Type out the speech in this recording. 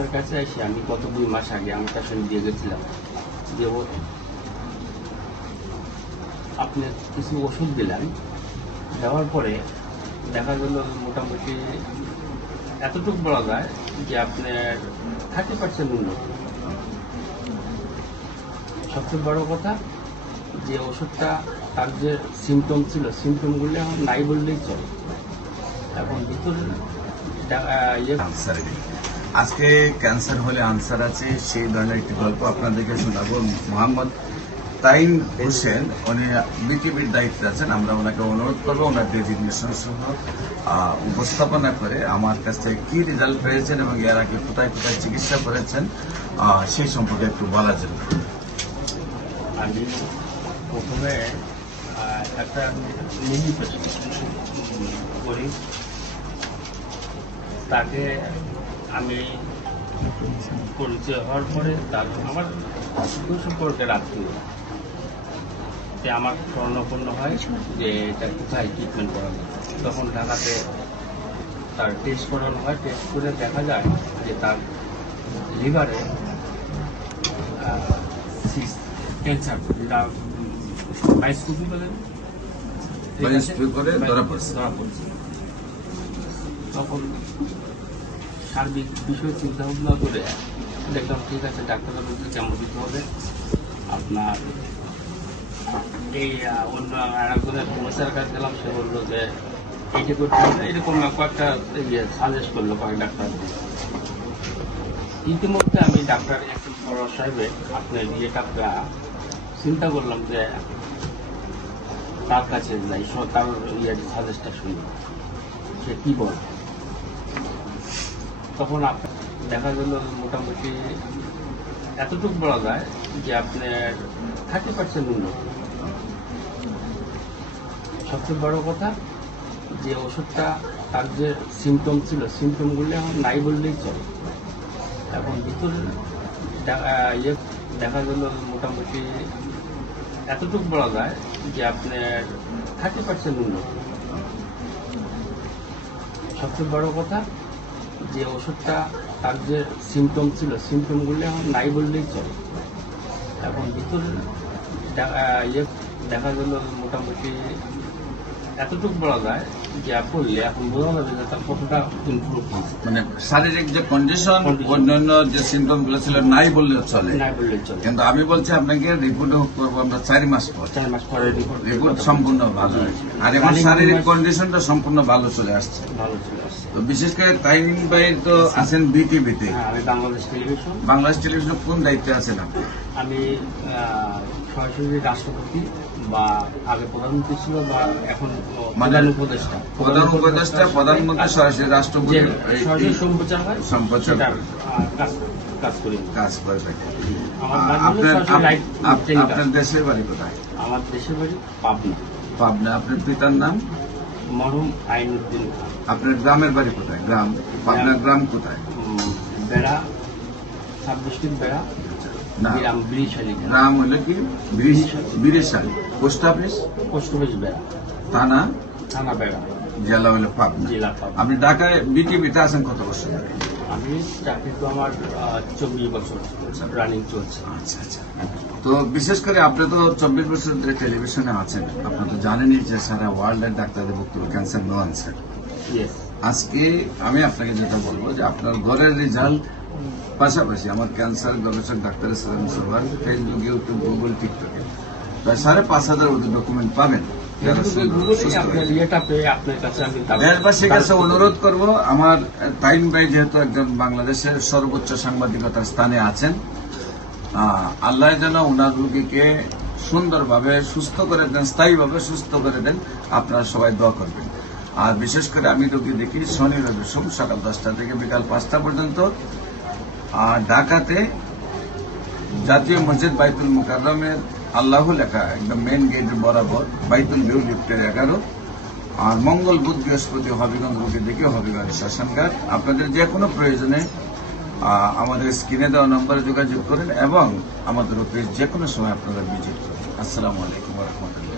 তার কাছে এসে আমি গত দুই মাস আগে আমি তার দিয়ে গেছিলাম? যে ও আপনি কিছু ওষুধ দিলেন। দেওয়ার পরে দেখা গেল মোটামুটি এতটুকু বলা যায় যে আপনার থার্টি পার্সেন্ট উন্নত। সবচেয়ে বড় কথা যে ওষুধটা তার যে সিমটম ছিল সিমটমগুলো এখন নাই বললেই চলে। এখন ভিতরে ইয়ে আজকে ক্যান্সার হলে আনসার আছে, সেই ধরনের একটি গল্প আপনাদেরকে শোনাবো। মোহাম্মদ তাইম হোসেন, উনি বিটিভির দায়িত্বে আছেন। আমরা ওনাকে অনুরোধ করব, ওনার ডেজিগনেশন সহ উপস্থাপনা করে আমার কাছ থেকে কি রেজাল্ট পেয়েছেন এবং এর আগে কোথায় কোথায় চিকিৎসা করেছেন সেই সম্পর্কে একটু বলার জন্য। আমি প্রথমে একটা করি। তাকে আমি পরিচয় হওয়ার পরে তার আমার সম্পর্কে আত্মীয় তে আমার স্বর্ণপন্ন হয় যে এটা কোথায় ট্রিটমেন্ট করা যায়। তখন ঢাকাতে তার টেস্ট করানো হয়। টেস্ট করে দেখা যায় যে তার লিভারে ক্যান্সার যেটা বাইস্কোপি বলেন। ধরা পড়ছে। তখন সার্বিক বিষয় চিন্তা ভাবনা করে দেখলাম, ঠিক আছে ডাক্তারবাবুকে কেমন দিতে হবে। আপনার এই অন্য আরেকজনের সমস্যার কাছে গেলাম, সে বলল যে এইটা করতে হবে, এরকম কয়েকটা ইয়ে সাজেস্ট করল কয়েক ডাক্তার। ইতিমধ্যে আমি ডাক্তার একজন বড় সাহেবের আপনার ইয়েটা চিন্তা করলাম যে, তার কাছে যাই তার ইয়ে সাজেস্টটা শুনি সে কী বল? তখন আপ- দেখা গেল মোটামুটি এতটুকু বলা যায় যে আপনার থার্টি পার্সেন্ট উন্নত। সবচেয়ে বড় কথা যে ওষুধটা তার যে সিমটম ছিল সিমটমগুলো এখন নাই বললেই চলে। এখন ভিতরে ইয়ে দেখা গেল মোটামুটি এতটুকু বলা যায় যে আপনার থার্টি পার্সেন্ট উন্নত। সবচেয়ে বড় কথা যে ওষুধটা, তার যে সিমটম ছিল সিমটমগুলি এখন নাই বললেই চলে। এখন ভিতর ইয়ে দেখা গেল মোটামুটি এতটুকু বলা যায় মানে শারীরিক যে কন্ডিশন। অন্যান্য যে সিমটমগুলো ছিল নাই বললে চলে। কিন্তু আমি বলছি আপনাকে রিপোর্ট করব আমরা চারি মাস পর। রিপোর্ট সম্পূর্ণ ভালো আর এখন শারীরিক কন্ডিশনটা সম্পূর্ণ ভালো চলে আসছে। তো বিশেষ করে তাইমিন ভাই তো আছেন বিটিভিতে হ্যাঁ বাংলাদেশ টেলিভিশন। বাংলাদেশ টেলিভিশন কোন দায়িত্বে আছেন আপনি? আমি সরাসরি রাষ্ট্রপতি বা আগে প্রধানমন্ত্রী ছিল বা এখন মানে প্রধান উপদেষ্টা। প্রধান উপদেষ্টা প্রধানমন্ত্রী সরাসরি রাষ্ট্রপতি সরাসরি সম্প্রচার হয় সম্প্রচার কাজ করি। কাজ করে থাকে। আপনার দেশের বাড়ি কোথায়? আমার দেশের বাড়ি পাবনা। পাবনা। আপনার পিতার নাম? মরহুম আইনুদ্দিন খান। আপনার গ্রামের বাড়ি কোথায়? গ্রাম পাবনা গ্রাম। কোথায়? বেড়া ডিস্ট্রিক্ট বেড়া। না বিরাম বিরিশালী গ্রাম হলো কি? Bireshali post office? Post office থানা? থানা বেড়া। জেলা হলো পাবনা। আপনি ঢাকায় বিটিভিতে আছেন কত বছর আমি চাকরি তো আমার চব্বিশ বছর রানিং চলছে। আচ্ছা আচ্ছা। তো বিশেষ করে আপনি তো চব্বিশ বছর ধরে টেলিভিশনে আছেন। আপনি তো জানেনই যে সারা ওয়ার্ল্ডের ডাক্তারদের বক্তব্য ক্যান্সার নো আনসার ইয়েস আজকে আমি আপনাকে যেটা বলব যে আপনার ঘরের রেজাল্ট পাশাপাশি আমার ক্যান্সার গবেষক ডাক্তার সালাম সবার ফেসবুক ইউটিউব গুগল টিকটকে প্রায় সাড়ে পাঁচ হাজার মতো ডকুমেন্ট পাবেন। দেশবাসীর কাছে অনুরোধ করব আমার তাইম ভাই যেহেতু একজন বাংলাদেশের সর্বোচ্চ সাংবাদিকতার স্থানে আছেন আল্লাহ যেন ওনার রুগীকে সুন্দরভাবে সুস্থ করে দেন স্থায়ীভাবে সুস্থ করে দেন আপনারা সবাই দোয়া করবেন। আর বিশেষ করে আমি রোগী দেখি শনি রবি সোম সকাল দশটা থেকে বিকাল পাঁচটা পর্যন্ত। আর ঢাকাতে জাতীয় মসজিদ বাইতুল মুকাররমের আল্লাহ লেখা, একদম মেন গেটের বরাবর, বাইতুল ভিউ লিফটের এগারো। আর মঙ্গল বুধ বৃহস্পতি হবিগঞ্জ রোগে দেখে হবিগঞ্জ শ্মশানঘাট। আপনাদের যে কোনো প্রয়োজনে আমাদের স্ক্রিনে দেওয়া নম্বরে যোগাযোগ করেন এবং আমাদের অফিস যে কোনো সময় আপনারা ভিজিট করুন। আসসালামু আলাইকুম রহমতুল্লাহ।